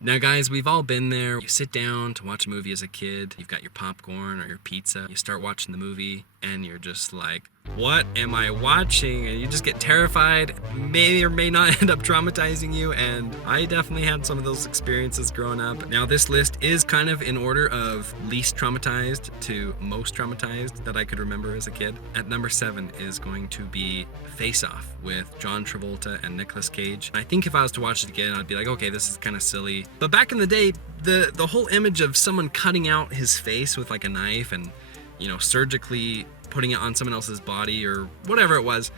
Now guys, we've all been there. You sit down to watch a movie as a kid, you've got your popcorn or your pizza, you start watching the movie and you're just like, what am I watching? And you just get terrified, may or may not end up traumatizing you, and I definitely had some of those experiences growing up. Now this list is kind of in order of least traumatized to most traumatized that I could remember as a kid. At number 7 is going to be Face Off with John Travolta and Nicolas Cage. I think if I was to watch it again, I'd be like, okay, this is kind of silly. But back in the day, the whole image of someone cutting out his face with like a knife and, you know, surgically putting it on someone else's body or whatever it was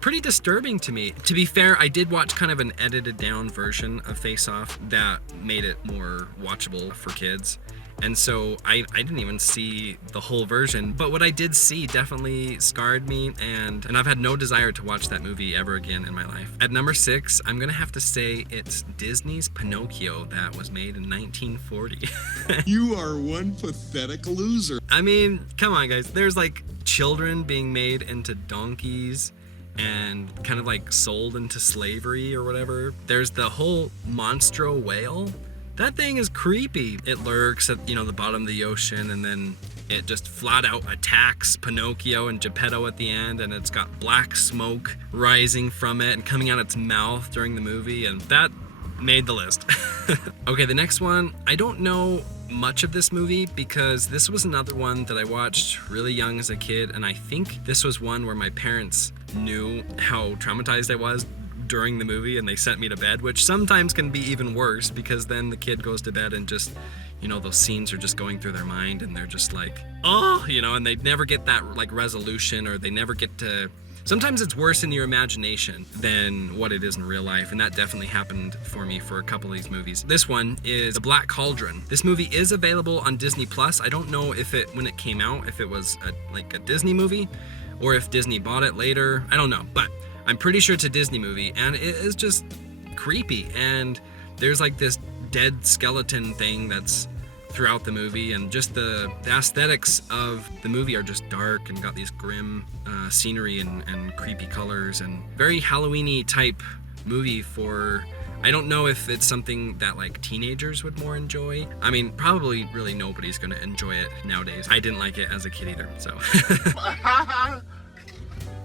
pretty disturbing to me. To be fair, I did watch kind of an edited down version of Face Off that made it more watchable for kids. And so I didn't even see the whole version, but what I did see definitely scarred me, and I've had no desire to watch that movie ever again in my life. At number 6, I'm gonna have to say it's Disney's Pinocchio that was made in 1940. You are one pathetic loser. I mean, come on guys, there's like children being made into donkeys and kind of like sold into slavery or whatever. There's the whole monstro whale. That thing is creepy. It lurks at, you know, the bottom of the ocean, and then it just flat out attacks Pinocchio and Geppetto at the end, and it's got black smoke rising from it and coming out its mouth during the movie, and that made the list. Okay, the next one, I don't know much of this movie because this was another one that I watched really young as a kid, and I think this was one where my parents knew how traumatized I was during the movie and they sent me to bed, which sometimes can be even worse because then the kid goes to bed and just, you know, those scenes are just going through their mind and they're just like, oh, you know, and they never get that like resolution, or they never get to, sometimes it's worse in your imagination than what it is in real life, and that definitely happened for me for a couple of these movies. This one is The Black Cauldron. This movie is available on Disney Plus. I don't know if it, when it came out, if it was like a Disney movie or if Disney bought it later. I don't know, but I'm pretty sure it's a Disney movie, and it is just creepy, and there's like this dead skeleton thing that's throughout the movie, and just the aesthetics of the movie are just dark and got these grim scenery and creepy colors, and very Halloween-y type movie for, I don't know if it's something that like teenagers would more enjoy. I mean, probably really nobody's gonna enjoy it nowadays. I didn't like it as a kid either, so.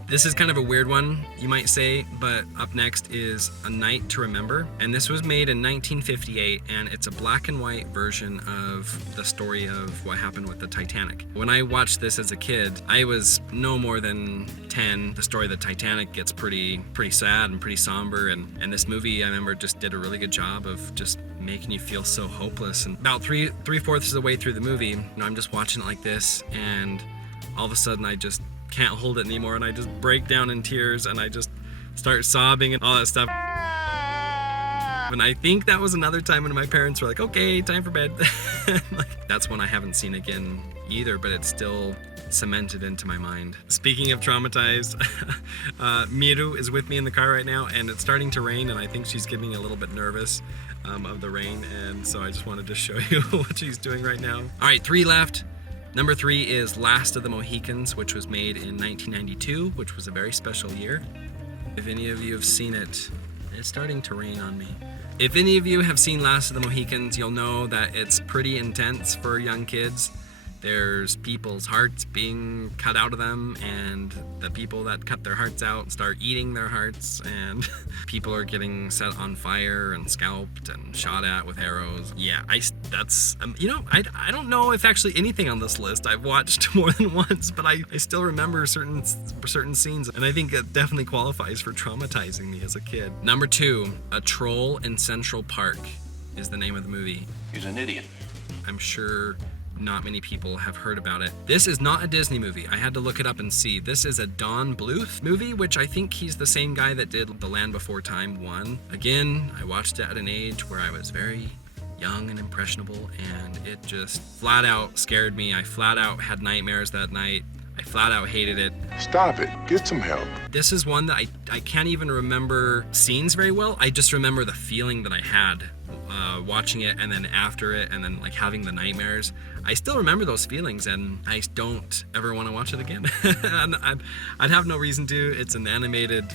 This is kind of a weird one, you might say, but up next is A Night to Remember. And this was made in 1958, and it's a black and white version of the story of what happened with the Titanic. When I watched this as a kid, I was no more than 10. The story of the Titanic gets pretty sad and pretty somber, and this movie, I remember, just did a really good job of just making you feel so hopeless. And about three-fourths of the way through the movie, you know, I'm just watching it like this, and all of a sudden I just can't hold it anymore, and I just break down in tears and I just start sobbing and all that stuff. And I think that was another time when my parents were like, okay, time for bed. Like, that's one I haven't seen again either, but it's still cemented into my mind. Speaking of traumatized, Miru is with me in the car right now, and it's starting to rain, and I think she's getting a little bit nervous of the rain, and so I just wanted to show you what she's doing right now. All right, 3 left. Number 3 is Last of the Mohicans, which was made in 1992, which was a very special year. If any of you have seen it, it's starting to rain on me. If any of you have seen Last of the Mohicans, you'll know that it's pretty intense for young kids. There's people's hearts being cut out of them, and the people that cut their hearts out start eating their hearts, and people are getting set on fire and scalped and shot at with arrows. Yeah, that's you know, I don't know if actually anything on this list I've watched more than once, but I still remember certain scenes, and I think it definitely qualifies for traumatizing me as a kid. Number 2, A Troll in Central Park is the name of the movie. He's an idiot. I'm sure not many people have heard about it. This is not a Disney movie. I had to look it up and see. This is a Don Bluth movie, which I think he's the same guy that did The Land Before Time 1. Again, I watched it at an age where I was very young and impressionable, and it just flat out scared me. I flat out had nightmares that night. I flat out hated it. Stop it. Get some help. This is one that I can't even remember scenes very well. I just remember the feeling that I had watching it, and then after it, and then like having the nightmares. I still remember those feelings, and I don't ever want to watch it again. I'd have no reason to. It's an animated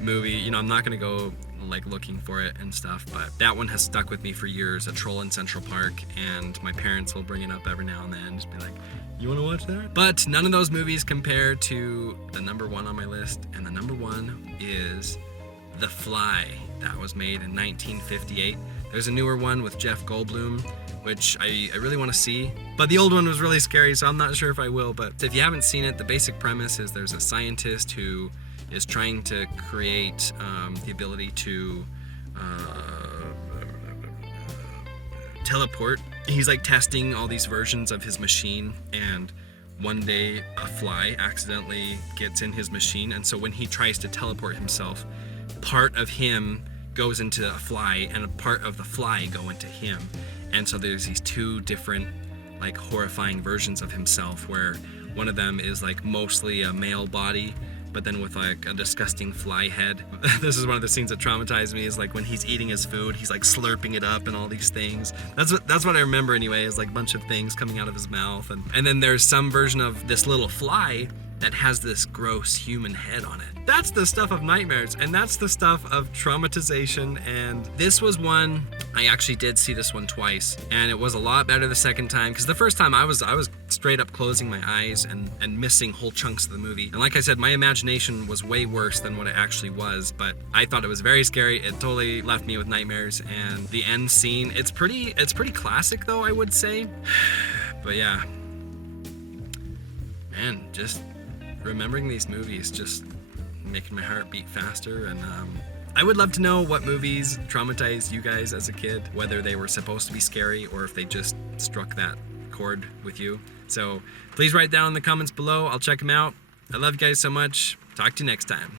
movie. You know, I'm not going to go like looking for it and stuff. But that one has stuck with me for years, A Troll in Central Park, and my parents will bring it up every now and then, just be like, you want to watch that? But none of those movies compare to the number one on my list, and the number one is The Fly. That was made in 1958. There's a newer one with Jeff Goldblum, which I really want to see. But the old one was really scary, so I'm not sure if I will. But if you haven't seen it, the basic premise is there's a scientist who is trying to create the ability to teleport. He's like testing all these versions of his machine, and one day a fly accidentally gets in his machine, and so when he tries to teleport himself, part of him goes into a fly and a part of the fly go into him. And so there's these two different like horrifying versions of himself, where one of them is like mostly a male body, but then with like a disgusting fly head. This is one of the scenes that traumatized me, is like when he's eating his food, he's like slurping it up and all these things. That's what I remember anyway, is like a bunch of things coming out of his mouth. And then there's some version of this little fly that has this gross human head on it. That's the stuff of nightmares, and that's the stuff of traumatization. And this was one, I actually did see this one twice, and it was a lot better the second time, because the first time I was straight up closing my eyes and missing whole chunks of the movie. And like I said, my imagination was way worse than what it actually was, but I thought it was very scary. It totally left me with nightmares. And the end scene, it's pretty classic though, I would say. But yeah, man, just remembering these movies just making my heart beat faster. And I would love to know what movies traumatized you guys as a kid, whether they were supposed to be scary or if they just struck that chord with you. So please write down in the comments below. I'll check them out. I love you guys so much. Talk to you next time.